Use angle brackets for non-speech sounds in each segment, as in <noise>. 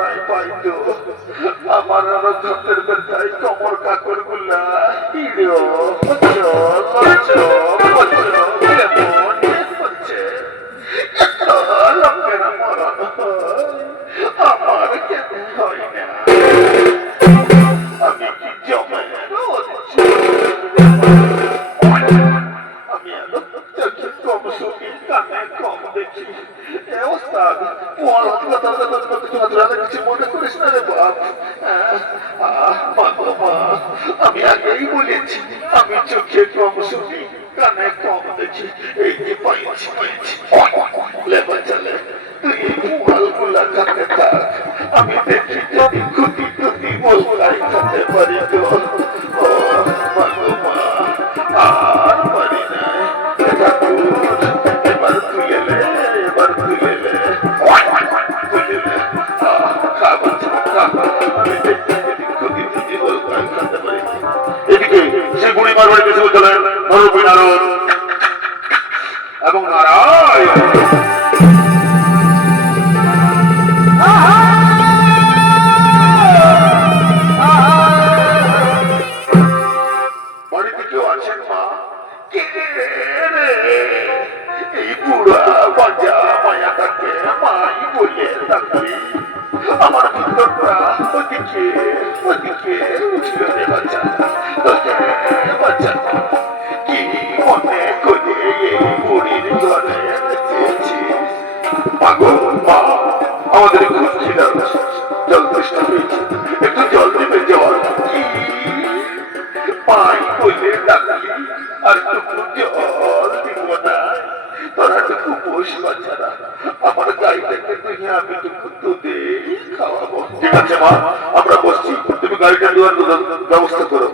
গলায় পাইত আমার আমার ধরতে তাই কমর কাকরগুলা এবং তারা মা আমরা বসছি, তুমি গাড়িটা দেওয়ার ব্যবস্থা করো।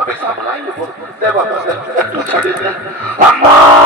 আমি সামলাই দেবা একটু ছাড়িয়ে দে। আম্মা!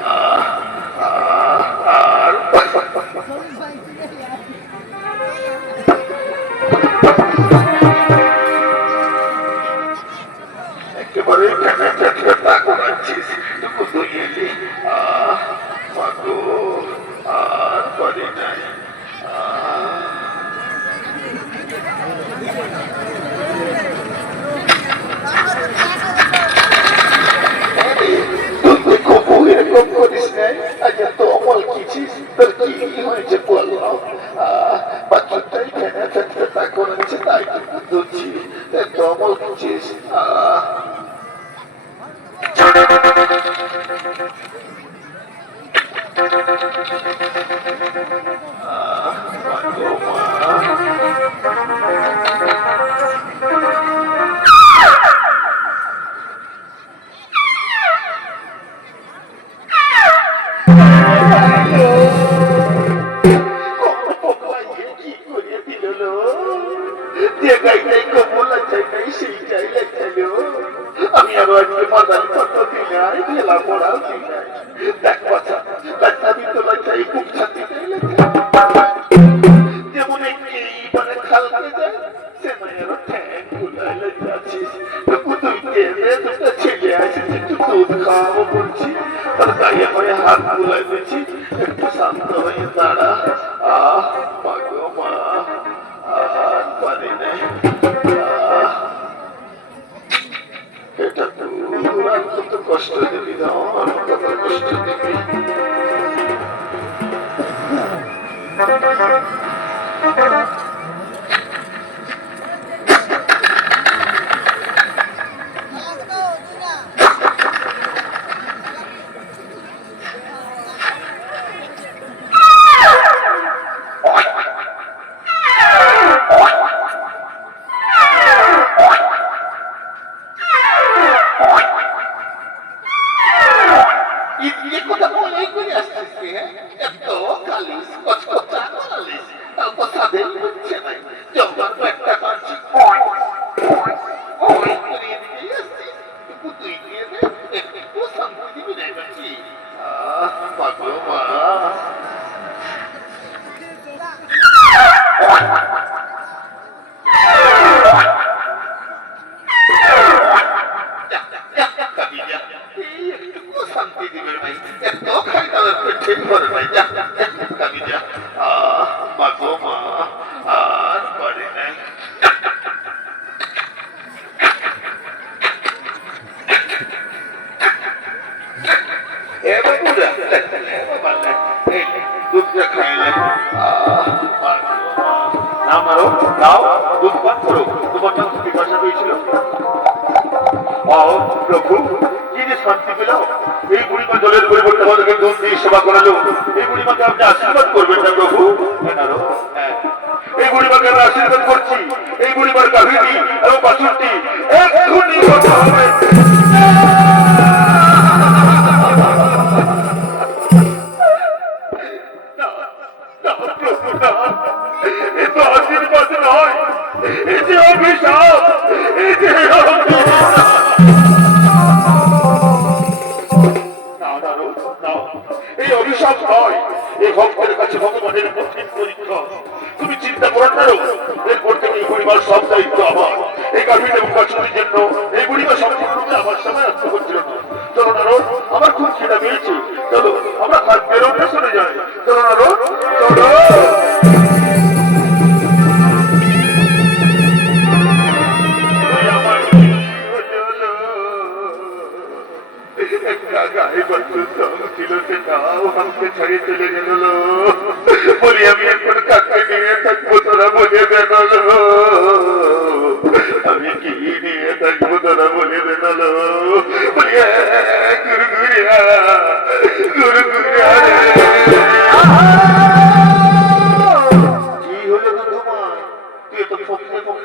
জায়গাটাই কবুল জায়গায় সেইটাই লেখাইও আমি আরও আজকে মজার পদ্ধতি নাই? খেলা পড়া দিই দেখ, কথা। কষ্ট দিবি না আমার কথা কষ্ট দিবি Thank <laughs> <laughs> you. you, you, you, সেবা করালো এগুলি বুড়িমাকে আপনি আশীর্বাদ করবেন। সেটা দিয়েছি আমরা খাদ্যেরও পেছনে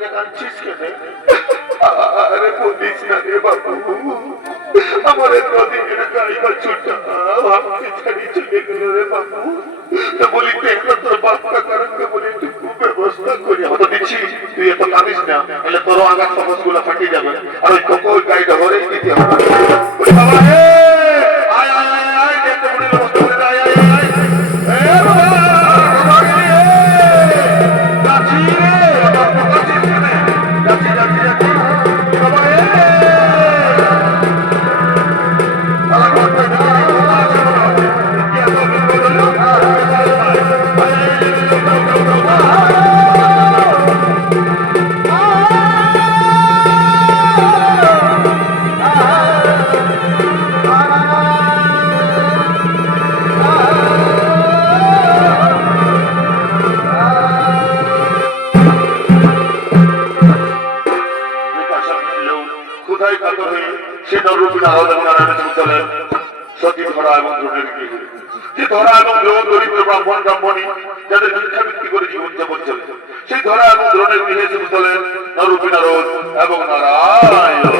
কাঁদছিস কেনে আরে বলিস না রে বাবু আমার নদীর গাড়িবার ছুটটা ভাবতে ছাড়ি চলে গেল রে বাবু তো বলি দেখল তোর বাপটা কারণকে বলি ব্যবস্থা করি আমার দিচ্ছি তুই এত কাঁদিস না তাহলে তোর আঘাত সমাজগুলো ফাটিয়ে যাবে আর ওই কোকো গাড়িটা হরে দিতে হবে সতী ধরা এবং দ্রোণের যে ধরা এবং দ্রোণ সেই ধরা এবং দ্রোণের গৃহে শুরু চলেন নরূপী নারদ এবং নারায়ণ।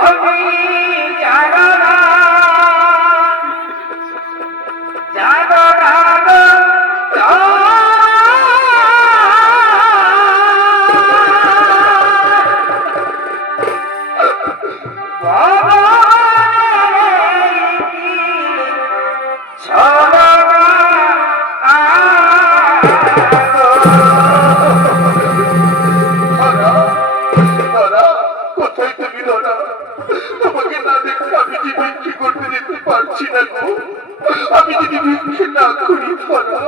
তুমি আমি যদি ভিক্ষে না করি ধরা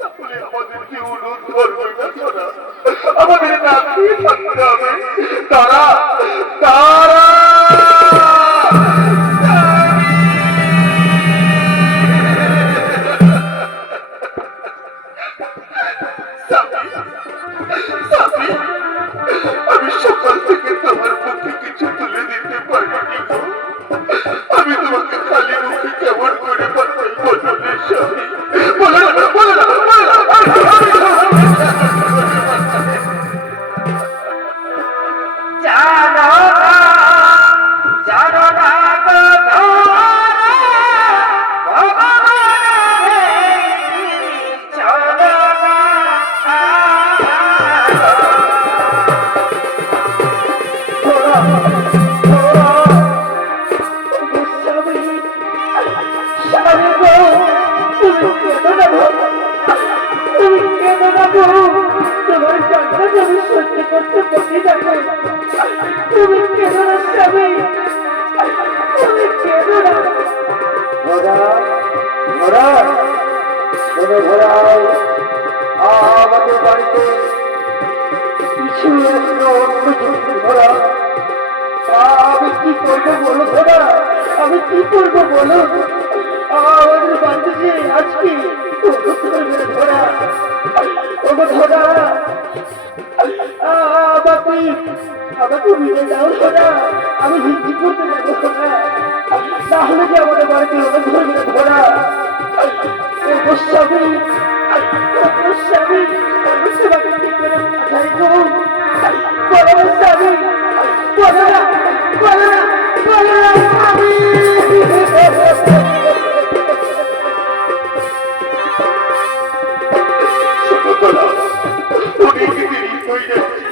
তাহলে আমাদের উন্নত ধরবে না ধরা আমাদের না খেয়ে থাকতে হবে। তারা আমাদের আজকে আমাকে আমাকে মিলে দাও ধরা আমি হিন্দি করতে যাব ধরা তাহলে যে আমাদের বাড়িতে ওগো ধরবে ধরা ওগো স্বামী ওগো স্বামী আমি করে পাঠাই গো বলো শকুন্তলা, অনেক দেরি হয়ে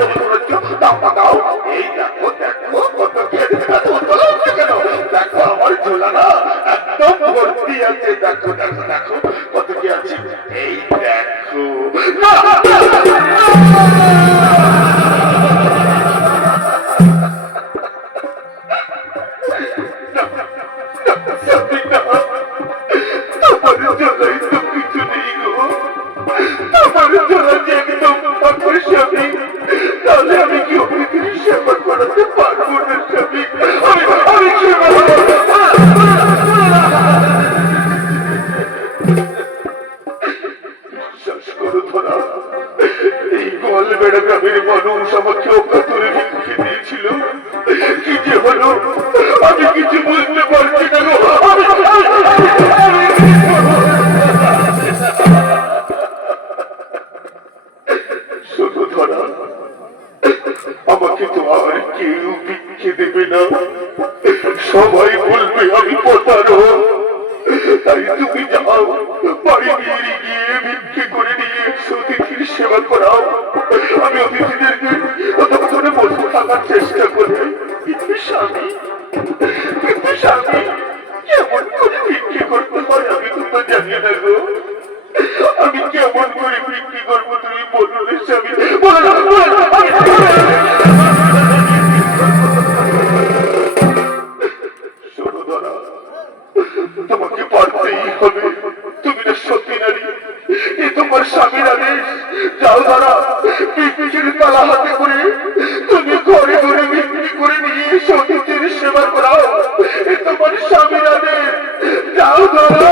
আমাদের সহ্য দাপা দাও এই দেখো দেখো কত কেন দেখো আমার ঝোলানা একদম ভর্তি আছে দেখো দেখো দেখো কত কি আছে এই দেখো। সেবা করাও স্বামী অতিথিদেরকে কোনো বস্তু থাকার চেষ্টা করবে। তোমার যাও ধরো